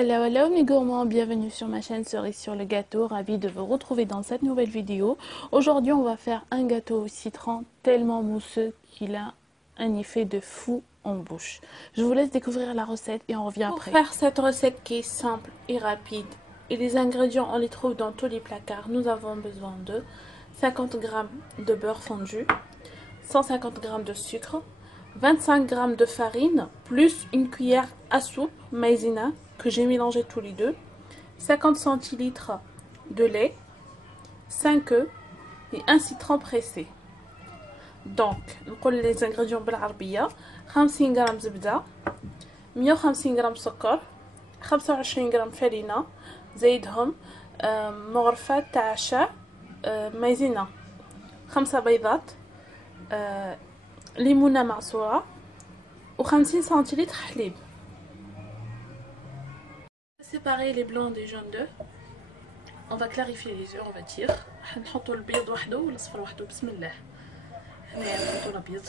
Hello mes gourmands, bienvenue sur ma chaîne Cerise sur le gâteau, ravie de vous retrouver dans cette nouvelle vidéo. Aujourd'hui on va faire un gâteau au citron tellement mousseux qu'il a un effet de fou en bouche. Je vous laisse découvrir la recette et on revient après. Pour faire cette recette qui est simple et rapide, et les ingrédients on les trouve dans tous les placards, nous avons besoin de 50 g de beurre fondu, 150 g de sucre, 25 g de farine, plus une cuillère à soupe maïzena que j'ai mélangé tous les deux, 50 centilitres de lait, 5 œufs et un citron pressé. Donc, نقول les ingrédients بالعربية: 50 g زبدة، 150 g سكر، 25 g فرينة، زايدهم مغرفة تاع شاي مايزينا، 5 بيضات، ليمونة معصورة و50 centilitres حليب. Séparer les blancs des jaunes d'œufs. On va clarifier les œufs, on va dire. نحطوا البيض وحده والاصفر وحده. بسم الله. هنايا نحطوا الابيض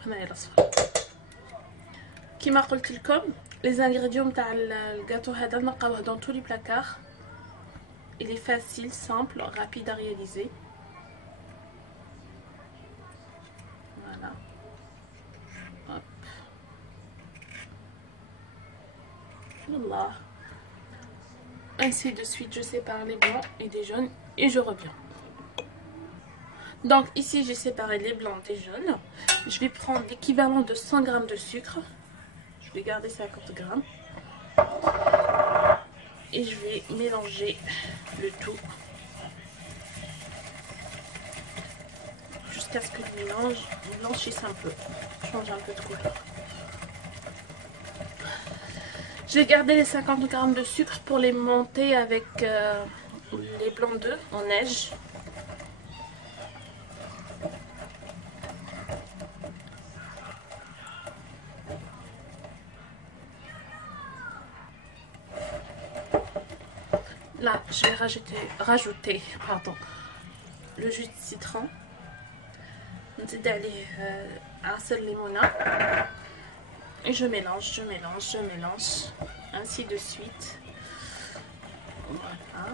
وهنايا الاصفر. كما قلت لكم les ingrédients تاع الجاتو هذا نلقاوه dans tous les placards. Il est facile, simple, rapide à réaliser. Voilà. Hop. Voilà. Ainsi de suite, je sépare les blancs et des jaunes et je reviens. Donc ici j'ai séparé les blancs des jaunes. Je vais prendre l'équivalent de 100 g de sucre. Je vais garder 50 g. Et je vais mélanger le tout jusqu'à ce que le mélange blanchisse un peu, change un peu de couleur. J'ai gardé les 50 g de sucre pour les monter avec les blancs d'œufs en neige. Là, je vais rajouter le jus de citron. نزيد عليه عصير ليمونة. Et je mélange, ainsi de suite. Voilà.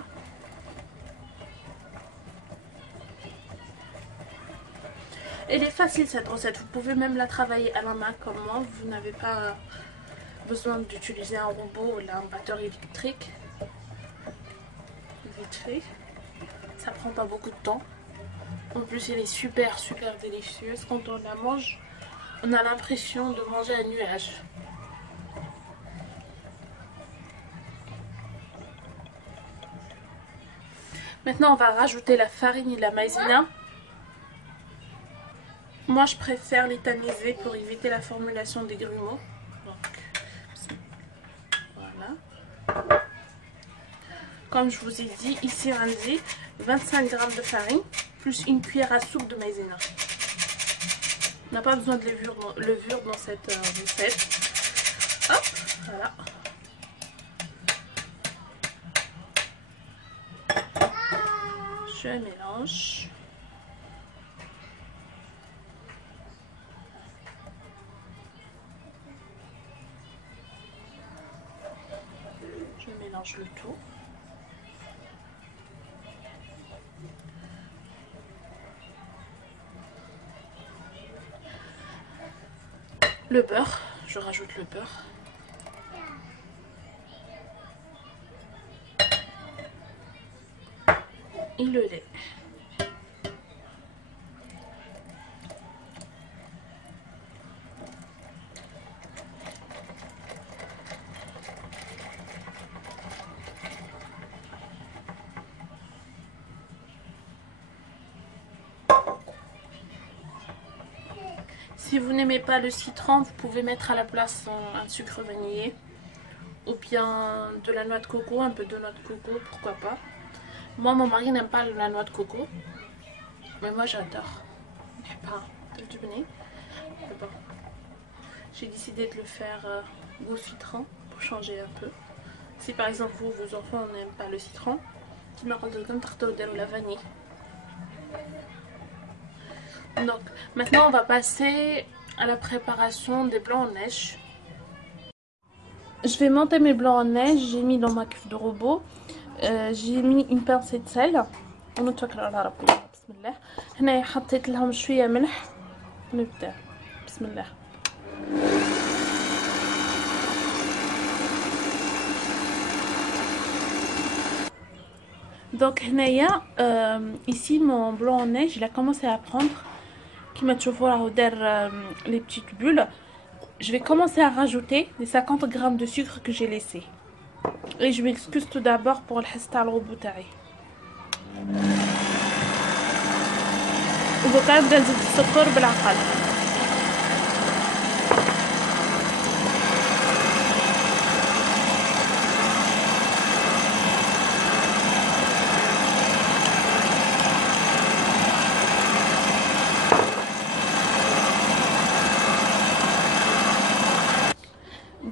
Elle est facile cette recette, vous pouvez même la travailler à la main comme moi, vous n'avez pas besoin d'utiliser un robot ou un batteur électrique. Vite fait, ça prend pas beaucoup de temps. En plus elle est super délicieuse, quand on la mange, on a l'impression de manger un nuage. Maintenant on va rajouter la farine et la maïzena. Moi je préfère les tamiser pour éviter la formulation des grumeaux. Donc, voilà. Comme je vous ai dit, ici on dit 25 g de farine plus une cuillère à soupe de maïzena. On n'a pas besoin de levure dans cette recette. Hop, voilà. Je mélange. Je mélange le tout. Le beurre, je rajoute le beurre. Et le lait. Si vous n'aimez pas le citron, vous pouvez mettre à la place un sucre vanillé ou bien de la noix de coco, un peu de noix de coco, pourquoi pas. Moi, mon mari n'aime pas la noix de coco, mais moi j'adore. Bon. J'ai décidé de le faire goût citron pour changer un peu. Si par exemple vous, vos enfants n'aiment pas le citron, tu m'as ou la vanille. Donc maintenant on va passer à la préparation des blancs en neige. Je vais monter mes blancs en neige. J'ai mis dans ma cuve de robot. J'ai mis une pincée de sel. ونتوكل على ربي. بسم الله. هنايا حطيت لهم شوية ملح. نبدأ. بسم الله. Donc هنايا ici mon blanc en neige il a commencé à prendre كيما تشوفوا راهو دار les petites bulles. Je vais commencer à rajouter les 50 grammes de sucre que j'ai laissé. Et je m'excuse tout d'abord pour الحس تاع الغبو تاعي. ودوكا نبدا نزيد السكر بالعقل.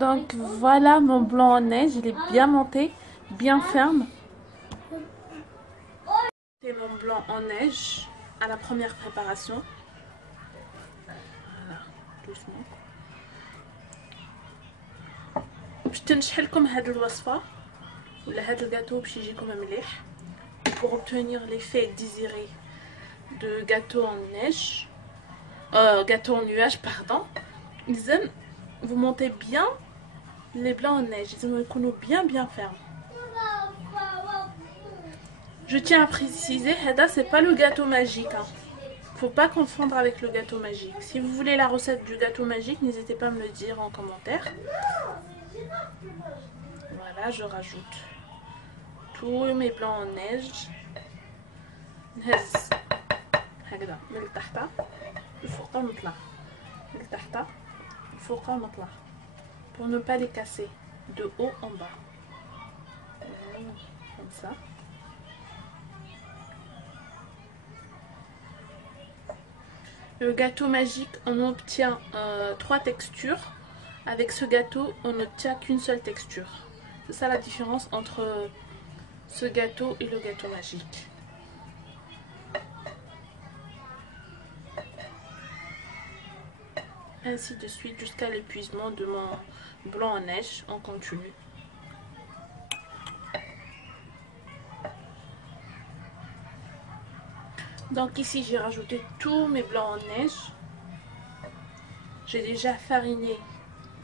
Donc voilà mon blanc en neige, il est bien monté, bien ferme. C'est mon blanc en neige à la première préparation. Voilà, doucement. باش تنشح لكم هاد الوصفة ولا هاد الجاتو باش يجيكم مليح pour obtenir l'effet désiré de gâteau en neige, gâteau en nuage pardon. Vous montez bien les blancs en neige, ils vont bien fermes. Je tiens à préciser, Hada c'est pas le gâteau magique, hein. Faut pas confondre avec le gâteau magique. Si vous voulez la recette du gâteau magique, n'hésitez pas à me le dire en commentaire. Voilà, je rajoute tous mes blancs en neige. نهز هكذا من التحت الفوق ونطلع من التحت الفوق ونطلع pour ne pas les casser de haut en bas. Comme ça. Le gâteau magique, on obtient 3 textures. Avec ce gâteau, on n'obtient qu'une seule texture. C'est ça la différence entre ce gâteau et le gâteau magique. Ainsi de suite jusqu'à l'épuisement de mon blanc en neige. On continue. Donc ici j'ai rajouté tous mes blancs en neige. J'ai déjà fariné,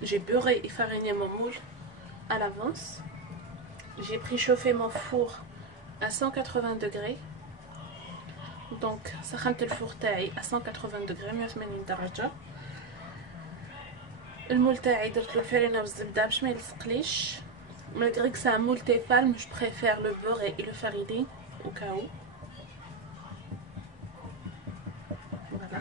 j'ai beurré et fariné mon moule à l'avance. J'ai préchauffé mon four à 180 degrés. Donc سخنت الفور تاعي à 180 degrés 180 درجة. المول تاعي درت له الفرينة والزبدة باش ما يلصقليش. Malgré que c'est un moule Tefal, je préfère le beurrer et le fariner au cas où. Voilà.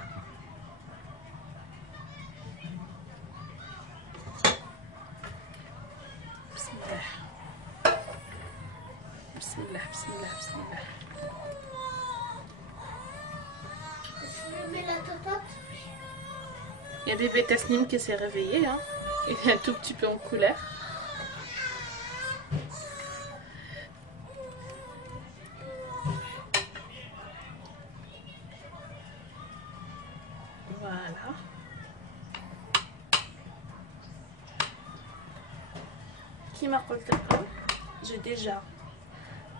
Bismillah. Bismillah, bismillah, bismillah. Il y a bébé Tasnim qui s'est réveillé, hein. Il est un tout petit peu en couleur. Voilà. Qui m'a قلت لكم, j'ai déjà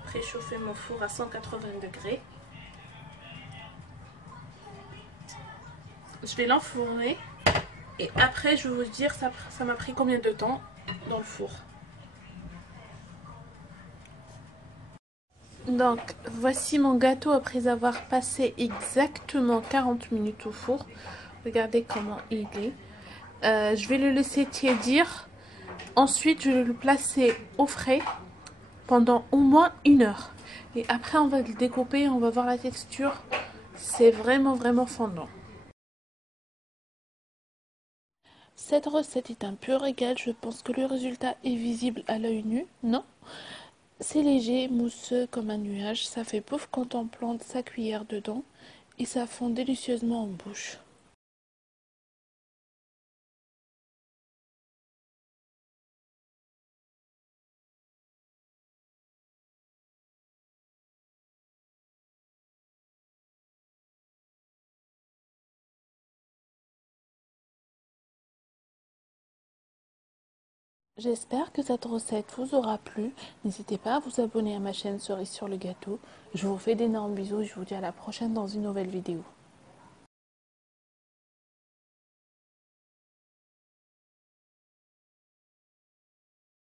préchauffé mon four à 180 degrés. Je vais l'enfourner et après je vais vous dire ça m'a pris combien de temps dans le four. Donc voici mon gâteau après avoir passé exactement 40 minutes au four. Regardez comment il est. Je vais le laisser tiédir. Ensuite je vais le placer au frais pendant au moins 1 heure. Et après on va le découper, on va voir la texture. C'est vraiment fondant. Cette recette est un pur régal, je pense que le résultat est visible à l'œil nu, non? C'est léger, mousseux comme un nuage, ça fait pouf quand on plante sa cuillère dedans et ça fond délicieusement en bouche. J'espère que cette recette vous aura plu. N'hésitez pas à vous abonner à ma chaîne Cerise sur le gâteau. Je vous fais d'énormes bisous et je vous dis à la prochaine dans une nouvelle vidéo.